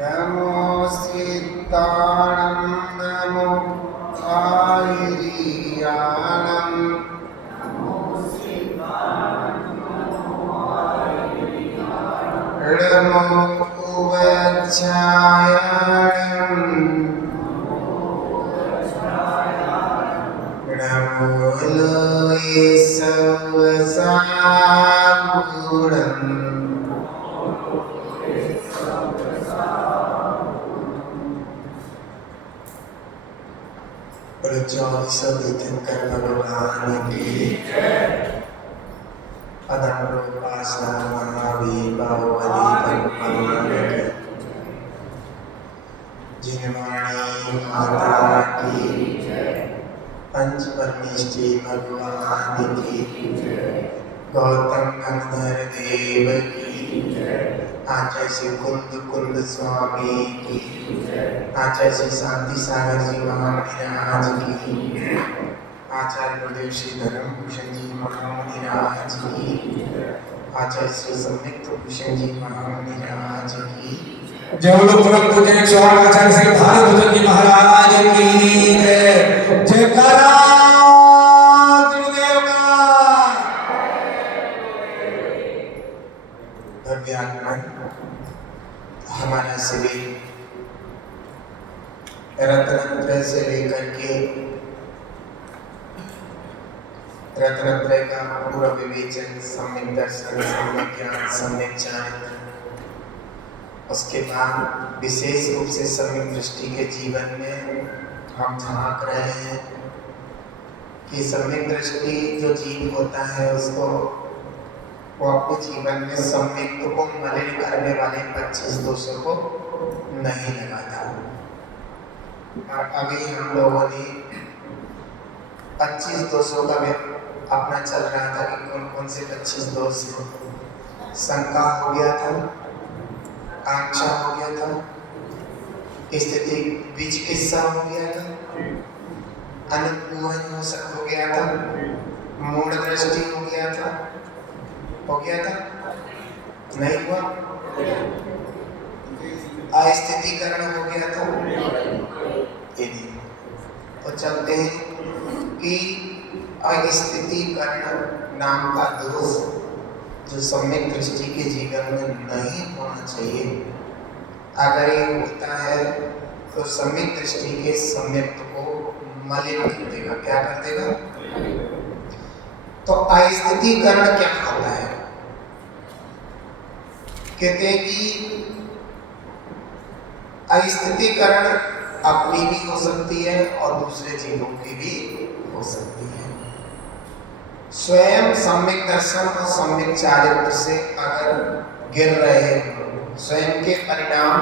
नमो सिद्धानन्दमुक्तायिरीयानं नमो उवच्छायानं नमो लोये सवसागुणम् प्रज्वलित भगवान की अदम्रोपासना महावीर बाहुबली भगवान की जिनवाणी माता की पंच परमेष्टि भगवान की गौतम गंधर देव की आचार्य श्री कुंद स्वामी की आचार्य श्री शांति सागर जी महाराज की आचार्य गुरुदेव श्री धर्मभूषण जी महाराज की आचार्य श्री संयुक्त भूषण जी महाराज की जय बोलो परम पूज्य आचार्य श्री भारत भूषण जी महाराज की जयकारा गुरुदेव का। भव्यागमन हमारा शिविर रत्नत्रय से लेकर के रत्नत्रय का पूरा विवेचन, सम्यक दर्शन, सम्यक ज्ञान, सम्यक चारित्र, उसके बाद विशेष रूप से सम्यक दृष्टि के जीवन में हम झांक रहे हैं कि सम्यक दृष्टि जो जीव होता है उसको वो अपने जीवन में सम्यक को मलिन करने वाले 25 दोषों को नहीं लगाता। और अभी हम लोगों ने 25 दोषों का भी अपना चल रहा था कि कौन कौन से 25 दोष हैं। शंका हो गया था, आकांक्षा हो गया था, स्थिति विचिकित्सा हो गया था, अनुकूलन हो गया था, मूढ़ दृष्टि हो गया था, नहीं हुआ, अस्थितीकरण हो गया था। तो चलते हैं कि अस्थितीकरण नाम का दोष जो सम्यक दृष्टि के जीवन में नहीं होना चाहिए, अगर ये होता है तो सम्यक दृष्टि के सम्यक्त्व को मलिन कर देगा। क्या कर देगा? तो अस्थितीकरण क्या होता है? कहते हैं कि अस्थितीकरण अपनी भी हो सकती है और दूसरे जीवों की भी हो सकती है। स्वयं सम्यक दर्शन और सम्यक चारित्र से अगर गिर रहे हो, स्वयं के परिणाम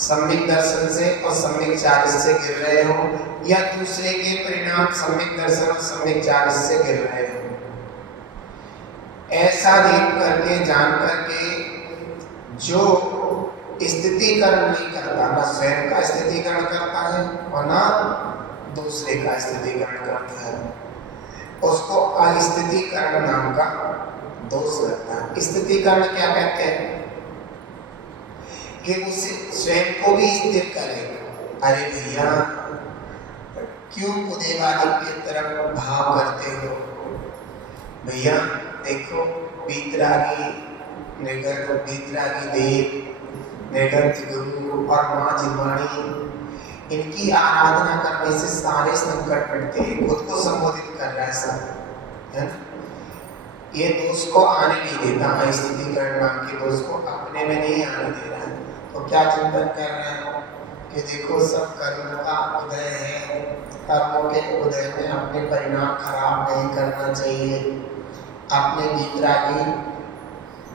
सम्यक दर्शन से और सम्यक चारित्र से गिर रहे हो, या दूसरे के परिणाम सम्यक दर्शन और सम्यक चारित्र से गिर रहे हो, ऐसा देख करके जान करके जो स्थितीकरण नहीं करता, ना स्वयं का स्थितीकरण करता है और ना दूसरे का स्थितीकरण करता है, उसको अस्थितीकरण नाम का दोष लगता है। स्थितीकरण क्या कहते हैं? कि उसे स्वयं को भी स्थिर करे। अरे भैया क्यों खुदेवादी की तरफ भाव करते हो? भैया देखो, बीतरागी देव, नृगंत गुरु और माँ जिनवाणी, इनकी आराधना करने से सारे संकट मिटते हैं। खुद को संबोधित कर रहा है सब, है ना? ये दोष को आने नहीं देता, स्थितीकरण नाम के दोष को अपने में नहीं आने दे रहा है। तो क्या चिंतन कर रहे हैं कि देखो सब कर्म का उदय है, कर्मों के उदय में अपने परिणाम खराब नहीं करना चाहिए। अपने बीतरागी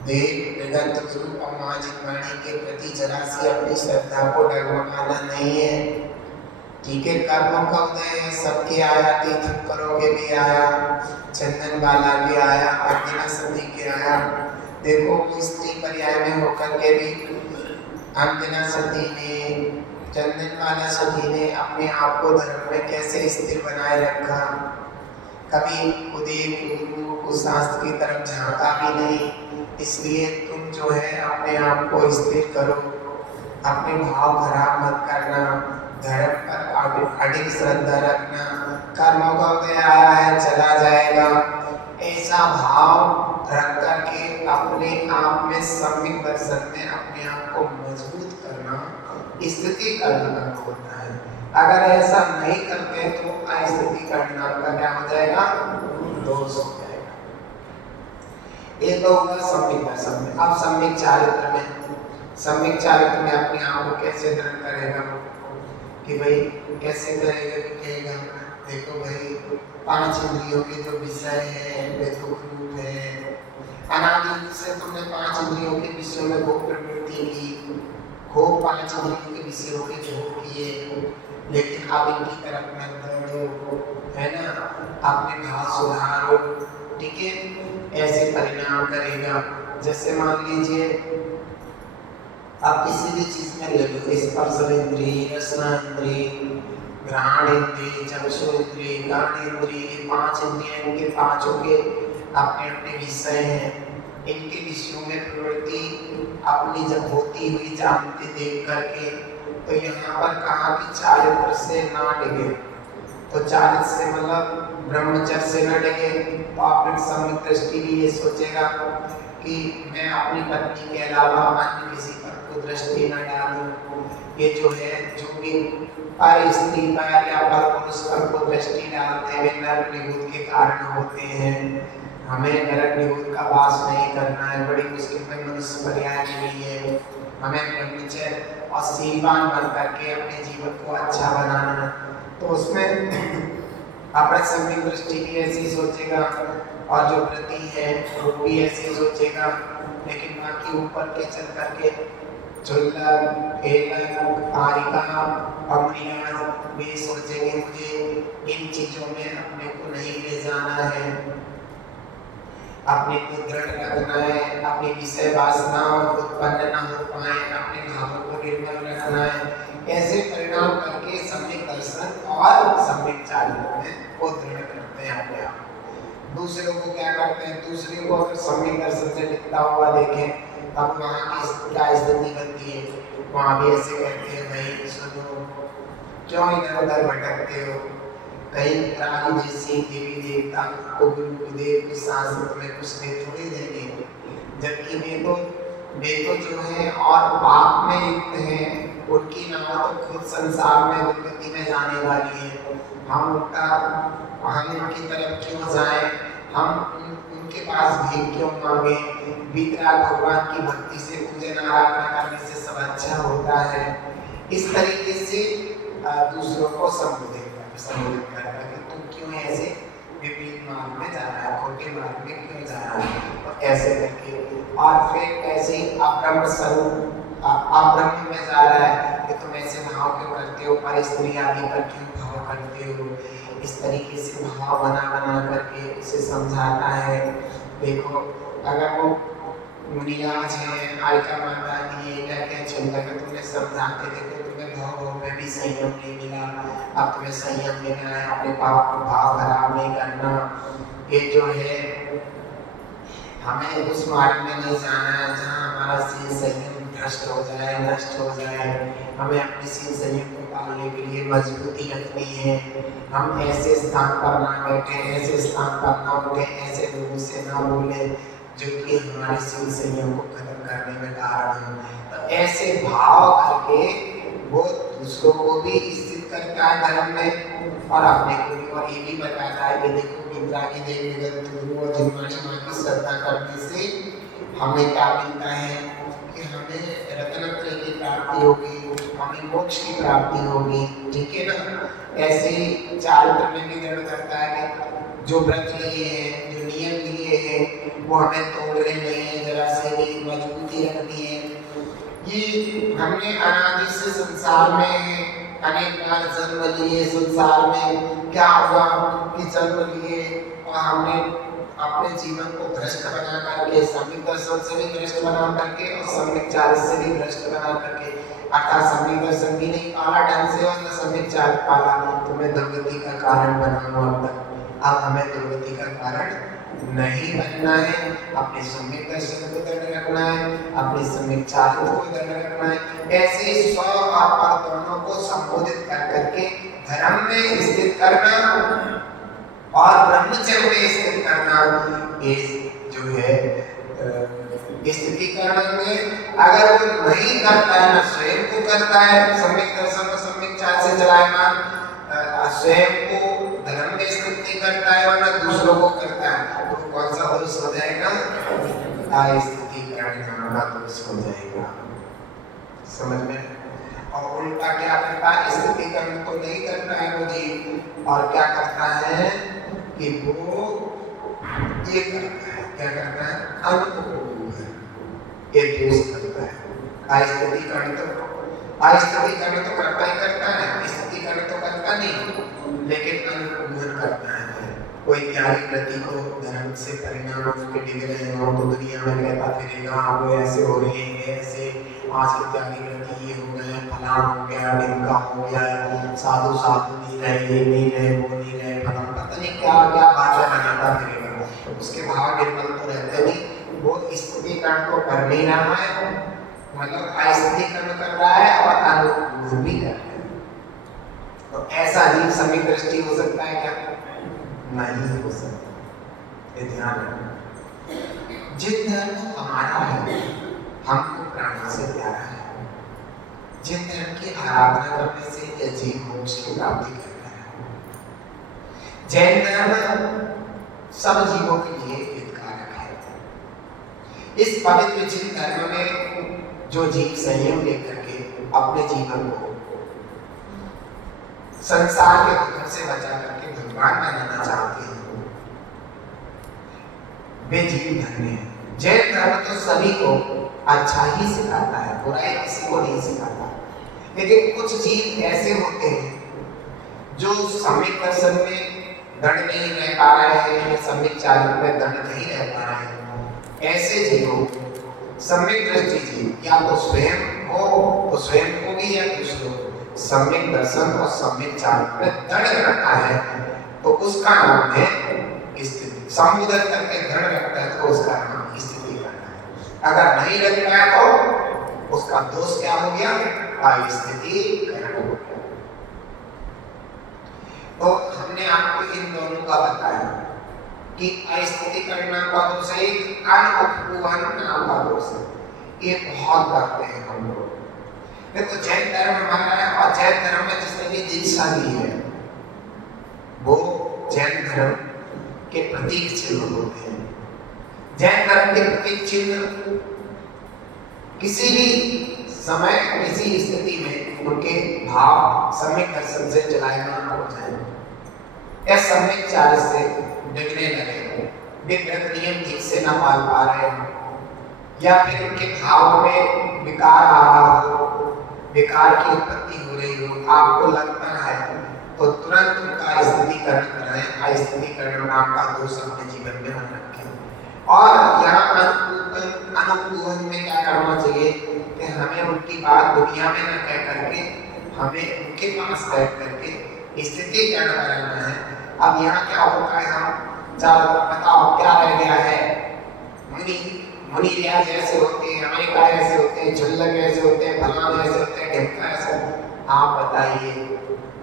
देव, नृगंत गुरु और माँ जिनवाणी के प्रति जरा सी अपनी श्रद्धा को डगमगाना नहीं है। ठीक है, कर्मों का उदय है, सबके आया, तीर्थ करोगे भी आया, चंदन वाला भी आया, अंजना सती के आया। देखो स्त्री पर्याय में होकर के भी अंजना सती ने, चंदन वाला सती ने अपने आप को धर्म में कैसे स्थिर बनाए रखा, कभी उदय गुरु को शास्त्र की तरफ झांका भी नहीं। इसलिए तुम जो है अपने आप को स्थिर करो, अपने भाव खराब मत करना, धर्म पर अडिग श्रद्धा रखना। कर्मों का उदय आया है चला जाएगा, ऐसा भाव रख करके अपने आप में सम्यक दर्शन में अपने आप को मजबूत करना, स्थिति करना होता है। अगर ऐसा नहीं करते तो अस्थिति करना का क्या हो जाएगा, दोष हो जाएगा। एक तो होगा सम्यक दर्शन में। अब सम्यक चारित्र में, सम्यक चारित्र में अपने आप को कैसे दृढ़ करेगा कि भाई कैसे करेगा कि कहेगा देखो भाई पांच इंद्रियों के जो विषय है वे दुख रूप है। अनादि से तुमने पांच इंद्रियों के विषयों में भोग प्रवृत्ति की, खूब पांच इंद्रियों के विषयों के भोग किए, लेकिन अब इनकी तरफ मत दौड़ो, है ना, अपने भाव सुधारो, ठीक है। ऐसे परिणाम करेगा। जैसे मान लीजिए आप किसी भी चीज में ले लो, स्पर्श इंद्रिय, रसना इंद्रिय, घ्राण इंद्रिय, चक्षु इंद्रिय, कर्ण इंद्रिय, ये पांच इंद्रियां, इनके पांचों के अपने अपने विषय हैं। इनके विषयों में प्रवृत्ति अपनी जब होती हुई जानते देख करके, तो यहाँ पर कहा कि चारित्र से ना डिगे। तो चारित्र से मतलब ब्रह्मचर्य से न डिगे, तो आप सम्यक दृष्टि भी ये सोचेगा कि मैं अपनी पत्नी के अलावा अन्य किसी पर को दृष्टि न डालूं। ये जो है जो भी पर स्त्री पर या पर पुरुष पर को दृष्टि डालते हैं वे नरक निगूढ़ के कारण होते हैं। हमें नरक निगूढ़ का वास नहीं करना है। बड़ी मुश्किल में मनुष्य पर्याय मिली है। हमें ब्रह्मचर्य और सीलवान बन करके अपने जीवन को अच्छा बनाना है। तो उसमें अपना सम्यक दृष्टि भी ऐसी सोचेगा और जो व्रती है वो भी ऐसे सोचेगा। लेकिन बाकी ऊपर के चल करके चुल्लर, हेलर, आरिका, अमरिया वे सोचेंगे मुझे इन चीजों में अपने को नहीं ले जाना है, अपने को दृढ़ रखना है, अपनी विषय वासना उत्पन्न न हो पाए, अपने भावों को निर्मल रखना है। ऐसे परिणाम करके सम्यक दर्शन और सम्यक चारित्र में वो दृढ़ करते हैं अपने आप। दूसरों को क्या करते हैं, दूसरे को अगर सम्यक दर्शन से लिखता हुआ देखें तब वहाँ की क्या स्थिति बनती है। वहाँ भी ऐसे कहते हैं भाई सुनो, क्यों इधर उधर भटकते हो, कहीं रानी जैसी देवी देवता को गुरुदेव की शासन में कुछ नहीं थोड़ी देंगे, जबकि वे तो जो है और पाप में युक्त हैं, उनकी नाम तो खुद संसार में दुर्गति में जाने वाली है। हम उनकी तरफ क्यों जाएं, हम उनके पास भीख क्यों मांगे। वितराग भगवान की भक्ति से पूजन आराधना करने से सब अच्छा होता है। इस तरीके से दूसरों को संबोधित करना कि तुम क्यों ऐसे विपरीत मार्ग में जा रहा है, खोटे मार्ग में क्यों जा रहा है, तो ऐसे करके। और फिर ऐसे अब्रह्म स्वरूप अब्रह्म में जा रहा है कि तुम ऐसे भाव क्यों करते हो, पर स्त्री आदि पर क्यों भाव करते हो। इस तरीके से भाव बना करके उसे समझाता है। देखो अगर वो मुनिराज है, आयका माता दी है, क्या चिंता कर तुम्हें समझाते थे तो तुम्हें भाव में भी संयम नहीं मिला। अब तुम्हें संयम मिला है, अपने भाव खराब नहीं करना। ये जो है हमें उस मार्ग में नहीं जाना है जहाँ हमारा शील संयम भ्रष्ट हो जाए, नष्ट हो जाए। हमें अपने शील संयम को पालने के लिए मजबूती रखनी है। हम ऐसे स्थान पर ना बैठे, ऐसे स्थान पर ना उठे, ऐसे लोगों से ना बोले जो कि हमारे शील संयम को खत्म करने में कारण है। तो ऐसे भाव करके वो दूसरों को भी स्थित करता है धर्म में और अपने को भी। और ये भी बताता है कि देखो वितरागी देवी जगत गुरु और जिन्मानी माँ की श्रद्धा करने से हमें क्या मिलता है कि हमें रत्नत्रय की प्राप्ति होगी, हमें मोक्ष की प्राप्ति होगी, ठीक है ना। ऐसे ही चारित्र में भी दृढ़ करता है कि जो व्रत लिए हैं, जो नियम लिए हैं, वो हमें तोड़ने नहीं है, जरा से भी मजबूती रखनी है। ये हमने अनादि से संसार में अनेक बार जन्म लिए। संसार में क्या हुआ कि जन्म लिए और हमने अपने जीवन को भ्रष्ट बना करके, सम्यक दर्शन से भी भ्रष्ट बना करके और सम्यक चारित्र से भी भ्रष्ट बना करके, अर्थात सम्यक दर्शन भी नहीं पाला ढंग से और न सम्यक चारित्र पाला, तो मैं दुर्गति का कारण बना हूँ अब तक। अब हमें दुर्गति का कारण नहीं बनना है, अपने सम्यक दर्शन को दृढ़ रखना है, अपने सम्यक चारित्र को दृढ़ रखना है। ऐसे स्व और पर दोनों को संबोधित कर करके धर्म में स्थित करना और ब्रह्मचर्य में स्थित करना, ये जो है स्थिति करेंगे। अगर वो नहीं करता है, ना स्वयं को करता है सम्यक दर्शन और सम्यक चार से चलायमान, स्वयं को धर्म में स्थित नहीं करता है और ना दूसरों को करता है, तो कौन सा दोष हो जाएगा? स्थिति करना दोष हो जाएगा। समझ में? और उल्टा क्या करता है? स्थिति कर्म तो नहीं करता है वो जीव, और क्या करता है कि वो ये करता है, क्या करता है? ये दोष करता है। स्थिति कर्म तो करता ही करता है, स्थिति कर्म तो करता नहीं, लेकिन अनुकूलन करता है। कोई त्यागी व्रति को धर्म से परिणाम उसके दिख रहे हैं, तो दुनिया में कहता फिरेगा वो ऐसे हो रहे हैं, ऐसे आज के त्यागी व्रति ये हो गए, फलान हो गया, ढिमका हो गया, साधु नहीं रहे, ये नहीं रहे, वो नहीं रहे, फलान पता नहीं क्या क्या बातें बनाता फिरेगा। उसके भाव निर्मल तो रहते नहीं, वो स्थिति कर्म को कर नहीं रहा है, मतलब अस्थिति कर्म कर रहा है और अनुकूल भी कर रहा है। तो ऐसा जीव सम्यक दृष्टि हो सकता है क्या? नहीं हो सकता। ये ध्यान रखना। जिन धर्म हमारा है, हमको प्राण से प्यारा है, जिन धर्म की आराधना करने से यह जीव मोक्ष की प्राप्ति करता है। जैन धर्म सब जीवों के लिए हितकारक है। इस पवित्र जिन धर्म में जो जीव संयम लेकर के अपने जीवन को संसार के दुख से बचा करके भगवान बनाना चाहते हैं, वे जीव धर्म है। जैन धर्म तो सभी को अच्छा ही सिखाता है, बुराई किसी को नहीं सिखाता। लेकिन कुछ जीव ऐसे होते हैं जो सम्यक दर्शन में दृढ़ नहीं रह पा रहे हैं, सम्यक चारित्र में दृढ़ नहीं रह पा रहे हैं। ऐसे जीवों सम्यक दृष्टि जीव या तो स्वयं हो, तो स्वयं को भी या दूसरों सम्यक दर्शन और सम्यक चारित्र में दृढ़ रखा है, तो उसका नाम है स्थिति। संबोधन करके दृढ़ रखता है तो उसका नाम स्थिति करना है। अगर नहीं रखता है तो उसका दोष क्या हो गया? स्थिति करना हो गया। तो हमने आपको इन दोनों का बताया कि अस्थिति करना का दोष है, अनुकूलन का दोष है। ये बहुत करते हैं हम लोग। देखो जैन धर्म हमारा है, और जैन धर्म में जिसने भी दीक्षा ली है वो जैन धर्म के प्रतीक चिन्ह होते हैं। जैन धर्म के प्रतीक चिन्ह किसी भी समय किसी स्थिति में उनके भाव सम्यक दर्शन से चलायमान हो जाए या सम्यक चारित्र से डिगने लगे, वे व्रत नियम ठीक से ना पाल पा रहे हैं, या फिर उनके भाव में विकार आ रहा हो, विकार की उत्पत्ति हो रही हो, आपको लगता है तो तुरंत उनका स्थितिकरण कराएं। स्थितिकरण नाम का दोष अपने जीवन में न रखें। और यहाँ अनुकूलन में क्या करना चाहिए कि हमें उनकी बात दुनिया में न कह करके हमें उनके पास बैठ करके स्थितिकरण कराना है। अब यहाँ क्या होता है, हम चलो बताओ क्या रह गया है? मुनि जैसे होते हैं, अमेरिका ऐसे होते हैं, झुल्लक ऐसे होते हैं, फलाना ऐसे होते हैं, ढिमका ऐसे। आप बताइए,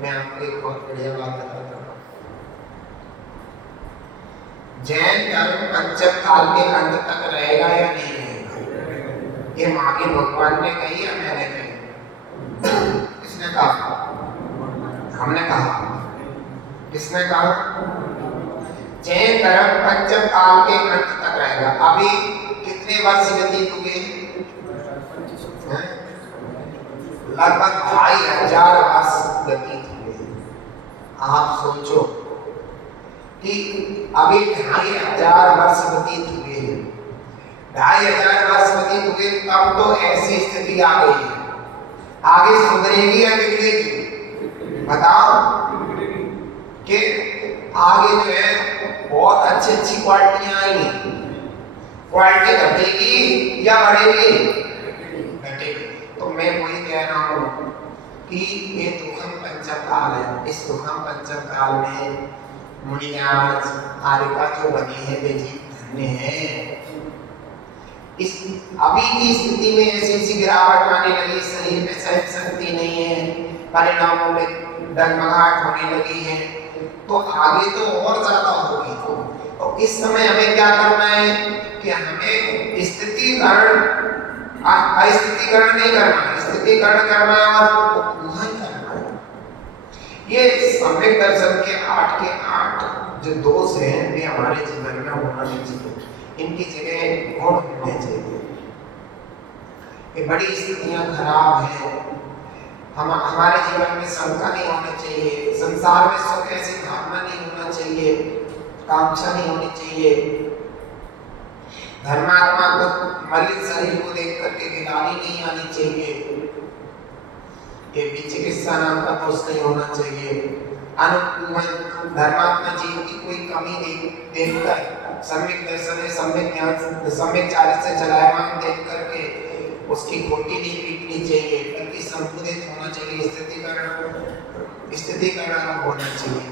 मैं आपको एक बहुत बढ़िया बात बताता हूँ। जैन धर्म पंचम काल के अंत तक रहेगा या नहीं रहेगा? ये मागे भगवान ने कही या मैंने कही? किसने कहा? हमने कहा। किसने कहा? जैन धर्म पंचम काल के अंत तक रहेगा। अभी कितने वर्ष व्यतीत हुए? लगभग 2500 वर्ष व्यतीत हुए। आप सोचो कि अभी 2500 वर्ष व्यतीत हुए, 2500 वर्ष व्यतीत हुए, तब तो ऐसी स्थिति आ गई है। आगे सुधरेगी या बिगड़ेगी? बताओ कि आगे जो है बहुत अच्छी क्वालिटियां आएंगी। क्वालिटी घटेगी या बढ़ेगी? घटेगी। तो मैं वही कह रहा हूँ कि ये दुखम पंचम काल है। इस दुखम पंचम काल में मुनियाज हारिका जो बने हैं वे जीव धन्य हैं। इस अभी की स्थिति में ऐसी गिरावट आने लगी, शरीर में सहन शक्ति नहीं है, परिणामों में डगमगाहट होने लगी है, तो आगे तो और ज्यादा होगी। तो इस समय हमें क्या करना है कि हमें स्थितिकरण अस्थितिकरण नहीं करना, स्थितिकरण करना है और उपगुहन करना है। ये सम्यक दर्शन के 8 के 8 जो दोष हैं वे हमारे जीवन में होना नहीं चाहिए, इनकी जगह गुण होने चाहिए। ये बड़ी स्थितियां खराब हैं, हम हमारे जीवन में शंका नहीं होनी चाहिए, संसार में सुख ऐसी भावना नहीं होना चाहिए, कांक्षा नहीं होनी चाहिए, धर्मात्मा को मलिन शरीर को देख करके गिलानी नहीं आनी चाहिए, ये विचिकित्सा नाम का दोष नहीं होना चाहिए। अनुकूल धर्मात्मा जीव की कोई कमी देखकर सम्यक दर्शन है, सम्यक ज्ञान, सम्यक चारित्र से चलायमान देख करके उसकी खोटी नहीं पीटनी चाहिए, बल्कि संबोधित होना चाहिए, स्थितिकरण होना चाहिए।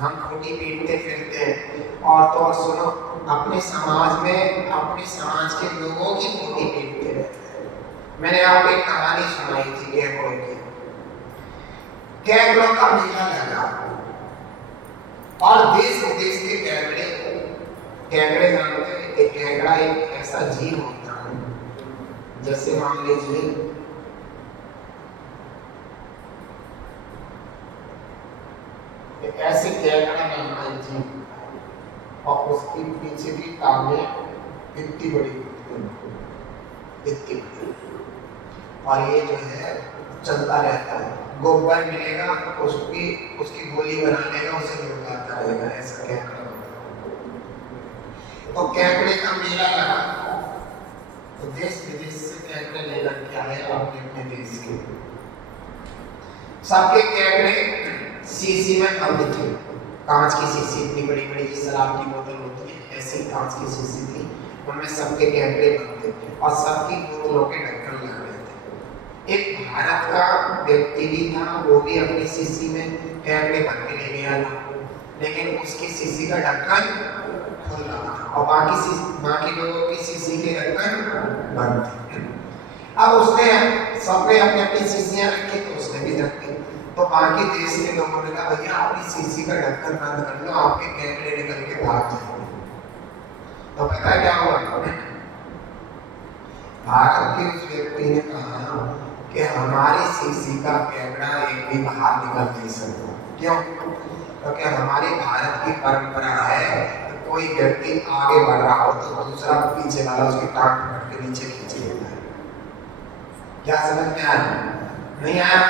हम खोटी पीटते फिरते हैं और तो और सुनो अपने समाज में अपने समाज के लोगों की खोटी पीटते रहते हैं। मैंने आपको एक कहानी सुनाई थी कैकड़ों की। कैकड़ों का मेला लगा और देश विदेश के कैकड़े जानते हैं कि कैकड़ा एक ऐसा जीव होता है, जैसे मान लीजिए ऐसे कैकड़ा नाम का जीव और उसकी पीछे की टांगें इतनी बड़ी इतनी बड़ी, और ये जो है चलता रहता है, गोबर मिलेगा उसकी गोली बना लेगा, उसे लुटाता रहेगा, ऐसा कैकड़ा। तो कैकड़े का मेला लगा, तो देश विदेश से कैकड़े लेकर के आए अपने अपने देश के। सबके कैकड़े शीशी में बंद थे, कांच की शीशी, इतनी बड़ी बड़ी जिस शराब की बोतल होती है ऐसी कांच की शीशी थी, उनमें सबके कैकड़े बंद थे और सबकी बोतलों के ढक्कन लग रहे थे। एक भारत का व्यक्ति भी था, वो भी अपनी शीशी में कैकड़े भर के ले गया था, लेकिन उसकी शीशी का ढक्कन खुल रहा था और बाकी लोगों की शीशी के ढक्कन बंद थे। अब उसने सबने अपनी अपनी शीशियां रखी, तो उसने भी रख दी। तो बाकी देश के लोगों ने कहा भैया अपनी शीशी का ढक्कन बंद कर लो, आपके कैकड़े निकल के भाग जाएंगे। तो पता क्या हुआ, भारत के उस व्यक्ति ने कहा कि हमारी शीशी का कैकड़ा एक भी बाहर निकल नहीं सकता। क्यों? क्योंकि हमारी भारत की परंपरा है कि कोई व्यक्ति आगे बढ़ रहा हो तो दूसरा पीछे वाला उसकी टांग पकड़ के नीचे खींच लेता है। क्या समझ में आया? नहीं आया?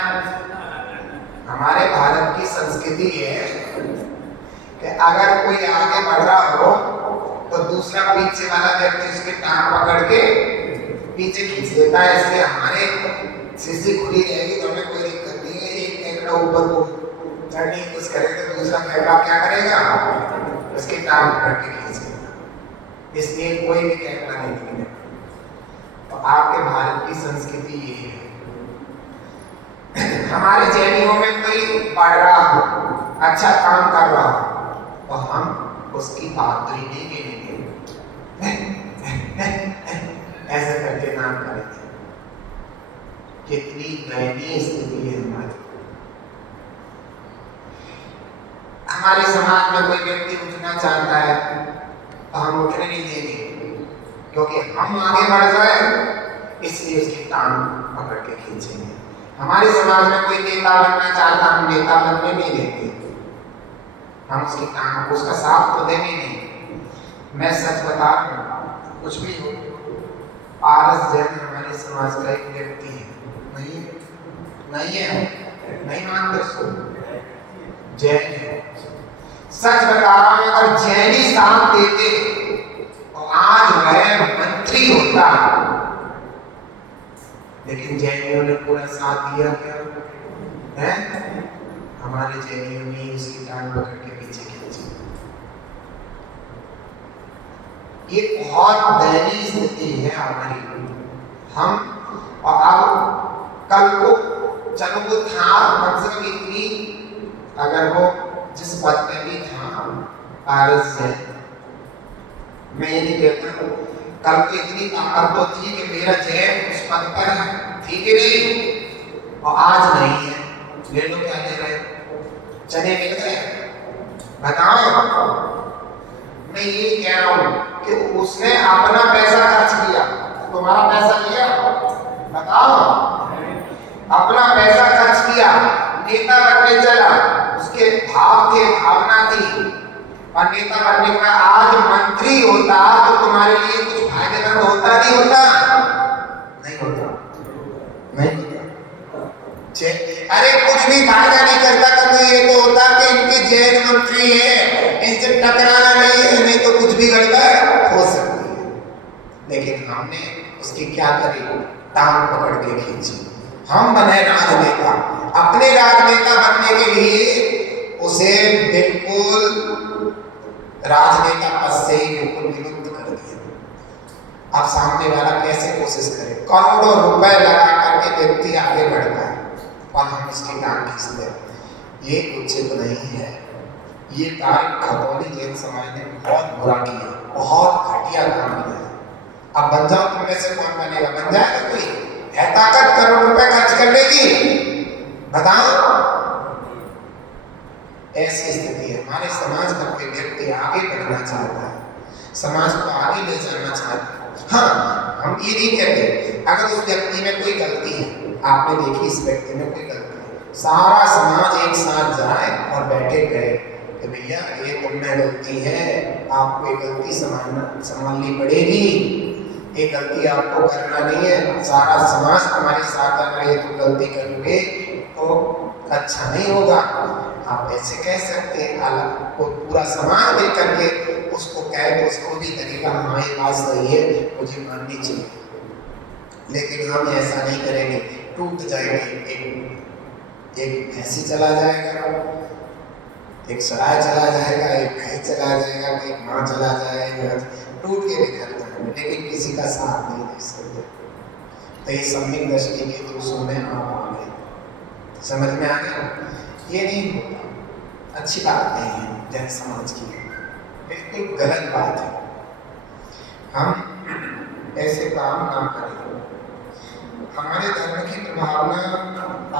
हमारे भारत की संस्कृति है कि अगर कोई आगे बढ़ रहा हो तो दूसरा पीछे वाला व्यक्ति उसकी टांग पकड़ के पीछे खींच लेता है। इसलिए हमारे शीशी खुली रहेगी तो हमें कोई दिक्कत नहीं है। एक कैकड़ा ऊपर को चढ़ने की कोशिश करेगा तो दूसरा कैकड़ा क्या करेगा, उसकी टांग पकड़ के खींचेगा। इसलिए कोई भी कैकड़ा नहीं निकलेगा। तो आपके भारत की संस्कृति ये है। हमारे जैनियों में कोई बढ़ रहा हो, अच्छा काम कर रहा हो, तो हम उसकी बातरी नहीं लेंगे, ऐसा करके नाम करेंगे। कितनी दयनीय स्थिति है हमारी। हमारे समाज में कोई व्यक्ति उठना चाहता है तो हम उठने नहीं देंगे, क्योंकि हम आगे बढ़ जाए इसलिए उसकी टांग पकड़ के खींचेंगे। हमारे समाज में कोई नेता बनना चाहता, हम नेता बनने नहीं देंगे, हम उसकी टांग उसका साथ तो देंगे नहीं। मैं सच बता रहा हूं, कुछ भी हो, पारस जैन हमारे समाज का एक व्यक्ति है, नहीं है, नहीं मानते उसको, जैन है। सच बता रहा हूं, अगर जैनी साथ देते तो आज वह मंत्री होता, लेकिन जैनियों ने पूरा साथ दिया क्या है? हमारे जैनियों ने उसकी टांग पकड़ के पीछे खींची। ये बहुत दयनीय स्थिति है हमारी। हम और अब कल को चलो वो था, कम से कम इतनी, अगर वो जिस पद में भी था आलस्य। मैं ये नहीं कहता कल तो इतनी ताकत तो थी कि मेरा जय उस पद पर थी कि नहीं, और आज नहीं है, ले लो क्या ले रहे, चने मिल गए, बताओ। मैं ये कह रहा हूँ कि उसने अपना पैसा खर्च किया, तुम्हारा पैसा लिया, बताओ, अपना पैसा खर्च किया, नेता बनने चला, उसके भाव थे, भावना थी, और नेता बनने का आज मंत्री होता तो तुम्हारे लिए कुछ फायदेमंद होता नहीं होता? नहीं होता, नहीं होता। अरे कुछ भी फायदा नहीं करता तो ये तो होता कि इनके जैन मंत्री है, इनसे टकराना नहीं है, नहीं तो कुछ भी गड़बड़ हो सकती है। लेकिन हमने उसकी क्या करी, टांग पकड़ के खींची। हम बने राजनेता, अपने राजनेता बनने के लिए उसे बिल्कुल राजनेता पद से ही बिल्कुल विरुद्ध कर दिया। अब सामने वाला कैसे कोशिश करे, करोड़ों रुपए लगा करके व्यक्ति आगे बढ़ता है और हम इसकी टांग खींचते हैं, ये उचित नहीं है। ये कार्य खतौली जैन समाज ने बहुत बुरा किया, बहुत घटिया काम किया है। अब बन जाओ, तुम में से कौन बनेगा? बन जाएगा कोई? है ताकत करोड़ रुपए खर्च करने की? बताओ। ऐसी स्थिति है। हमारे समाज का कोई व्यक्ति आगे बढ़ना चाहता है, समाज को आगे ले जाना चाहता है, हाँ, हम ये नहीं कहते अगर उस व्यक्ति में कोई गलती है, आपने देखी इस व्यक्ति में कोई गलती है, सारा समाज एक साथ जाए और बैठे कहे कि भैया ये तुम में गलती है, आपको ये गलती संभालनी पड़ेगी, ये गलती आपको करना नहीं है, सारा समाज तुम्हारे साथ अगर ये तुम गलती करोगे तो अच्छा नहीं होगा। आप ऐसे कह सकते हैं, अलग को पूरा समाज देख करके उसको कहे तो उसको भी लगेगा हाँ ये बात सही है, मुझे माननी चाहिए। लेकिन हम ऐसा नहीं करेंगे, टूट जाएंगे। एक भैंसी चला जाएगा, एक सराय चला जाएगा, एक गाय चला जाएगा, एक माँ चला जाएगा, टूट के बिखर जाएंगे, लेकिन किसी का साथ नहीं दे सकते। तो ये सम्यक दृष्टि के दोषों में आप आ गए, समझ में आ गया? ये नहीं होता, अच्छी बात नहीं है जैन समाज की, बिल्कुल गलत बात है। हम ऐसे काम ना करें। हमारे धर्म की प्रभावना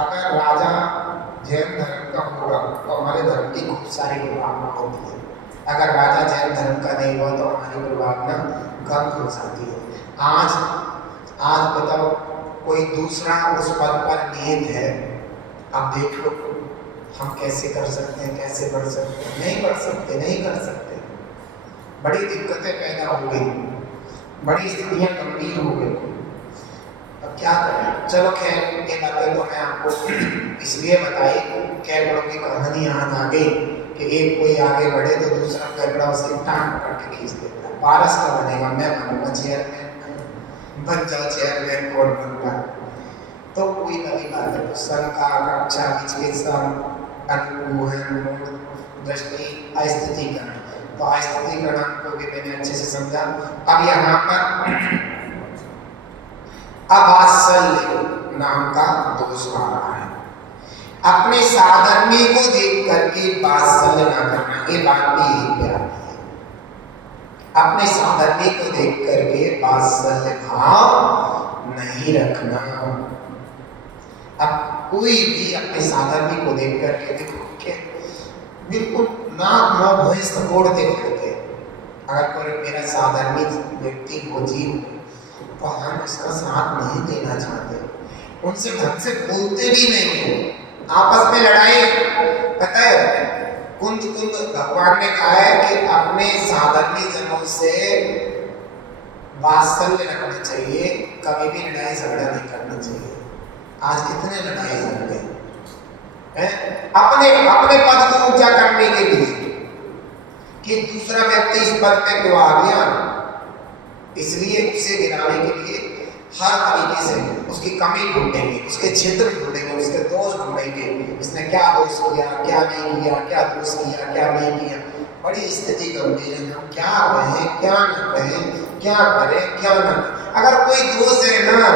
अगर राजा जैन धर्म का होगा तो हमारे धर्म की खूब सारी प्रभावना होती है। अगर राजा जैन धर्म का नहीं हुआ तो हमारी प्रभावना कम हो जाती है। आज बताओ, कोई दूसरा उस पद पर निहित है, आप देख लो हम कैसे कर सकते हैं, कैसे बढ़ सकते हैं? नहीं बढ़ सकते, नहीं कर सकते। बड़ी दिक्कतें पैदा हो गई, बड़ी स्थितियां गंभीर हो गई। अब क्या करें? चलो खैर, ये बातें तो मैं आपको इसलिए बताई, कैकड़ों की कहानी याद आ गई कि एक कोई आगे बढ़े तो दूसरा कैकड़ा उसकी टांग पकड़ के खींच देता है। पारस का बनेगा, मैं बनूंगा चेयरमैन, बन जाओ चेयरमैन, कौन बनूंगा? तो कोई नई बात है, संकार, रक्षा, चिकित्सा, अनुकूहन, दृष्टि, अस्थितीकरण। तो अस्थितीकरण को भी मैंने अच्छे से समझा। अब यहाँ पर अवात्सल्य नाम का दोष आ रहा है। अपने साधर्मी को देख करके वात्सल्य ना करना, ये बात भी यही पे आती है। अपने साधर्मी को देख करके वात्सल्य भाव नहीं रखना। अब कोई भी अपने साधर्मी को देख करके देखो के बिल्कुल नाक मुंह भोए सकोड़ते फिरते। अगर कोई मेरा साधर्मी व्यक्ति को जीव तो हम इसका साथ नहीं देना चाहते, उनसे ढंग से बोलते भी नहीं हो, आपस में लड़ाई। पता है कुंद भगवान ने कहा है कि अपने साधर्मी जनों से वात्सल्य रखना चाहिए, कभी भी लड़ाई झगड़ा नहीं करना चाहिए। आज कितने लड़ाई झगड़े हैं अपने पद को ऊंचा करने के लिए कि दूसरा व्यक्ति इस पद पे क्यों आ गया, इसलिए उसे गिराने के लिए हर तरीके से उसकी कमी ढूंढेंगे, उसके क्षेत्र ढूंढेंगे, उसके दोष ढूंढेंगे, इसने क्या दोष किया, क्या नहीं किया, क्या दोष किया, क्या नहीं किया। बड़ी स्थिति गंभीर है। हम क्या कहें, क्या न कहें, क्या करें, क्या न करें। अगर कोई दोष है ना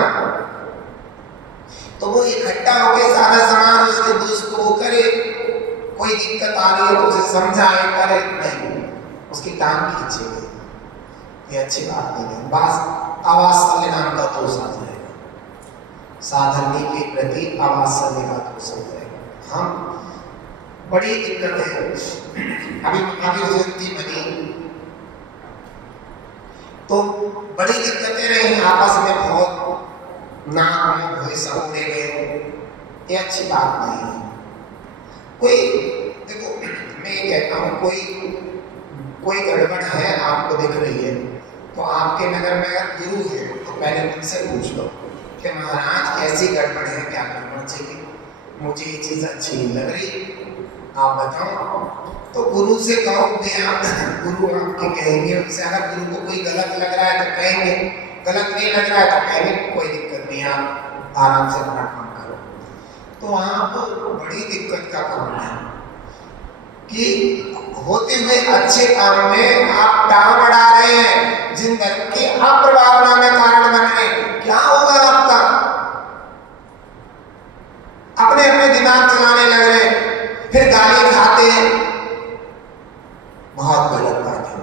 तो वो इकट्ठा होकर सारा समाज उसके दोष को करे, कोई दिक्कत आ रही है तो उसे समझाए, करे नहीं। उसकी टांग खींचेंगे, ये अच्छी बात नहीं है। अवात्सल्य नाम का दोष आ जाएगा, साधर्मी के प्रति अवात्सल्य का दोष आ जाएगा। हम बड़ी दिक्कत है। अभी महावीर जयंती बनी तो बड़ी दिक्कतें रही, आपस में बहुत नाक मुंह हुए, सब उड़े गए, ये अच्छी बात नहीं है। कोई देखो, मैं ये कहता हूँ, कोई गड़बड़ है आपको दिख रही है तो आपके नगर में अगर गुरु है तो पहले उनसे पूछ लो कि महाराज कैसी गड़बड़ है, क्या करना चाहिए, मुझे ये चीज़ अच्छी नहीं लग रही, आप बताओ। तो गुरु से कहो भैया, गुरु आपके कहेंगे उनसे। अगर गुरु को कोई गलत लग रहा है तो कहेंगे, गलत नहीं लग रहा है तो कहेंगे कोई दिक्कत नहीं, आप आराम से अपना काम करो। तो आप बड़ी दिक्कत का काम है कि होते हुए अच्छे काम में आप टांग अड़ा रहे हैं, जिन धर्म की अप्रभावना में कारण बन रहे हैं। क्या होगा आपका? अपने अपने दिमाग चलाने लग रहे, फिर गाली खाते हैं, बहुत गलत बात है,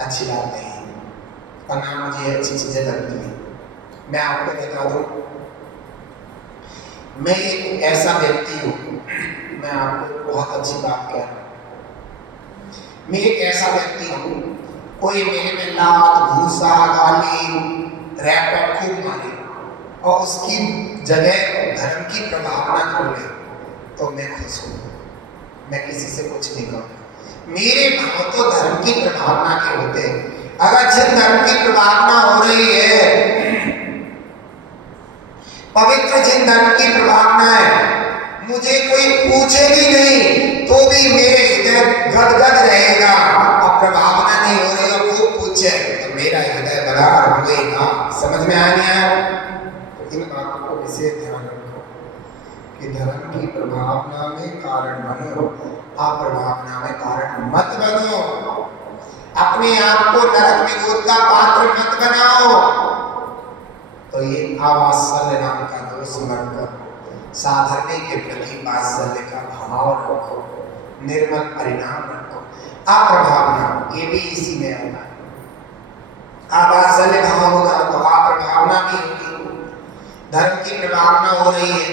अच्छी बात नहीं है। और ना मुझे अच्छी चीजें लगती हैं। मैं आपको बता दूं, मैं एक ऐसा व्यक्ति हूं, मैं आपको बहुत अच्छी बात कह रहा हूं, मैं एक ऐसा व्यक्ति हूं, कोई मेरे में लात घूसा गाली रैपट खूब मारे और उसकी जगह धर्म की प्रभावना कर ले तो मैं खुश हूं, मैं किसी से कुछ नहीं कहूंगा। मेरे भाव तो धर्म की प्रभावना के होते हैं। अगर जिन धर्म की प्रभावना हो रही है, पवित्र जिन धर्म की प्रभावना है, मुझे कोई पूछेगी नहीं तो भी मेरे हृदय गदगद रहेगा। और प्रभावना नहीं हो रही और खूब पूछे तो मेरा हृदय बड़ा रोएगा। समझ में आ नहीं आया? तो इन बातों को विशेष ध्यान रखो कि धर्म की प्रभावना में कारण बनो, अप्रभावना में कारण मत बनो। अपने आप को नरक में गोद का पात्र मत बनाओ। तो ये अवात्सल्य नाम का दोष मत करो, साधर्मी के प्रति वात्सल्य का भाव रखो, निर्मल परिणाम रखो। अप्रभावना ये भी इसी में आता है। अवात्सल्य भाव होगा तो अप्रभावना भी होगी। धर्म की प्रभावना हो रही है,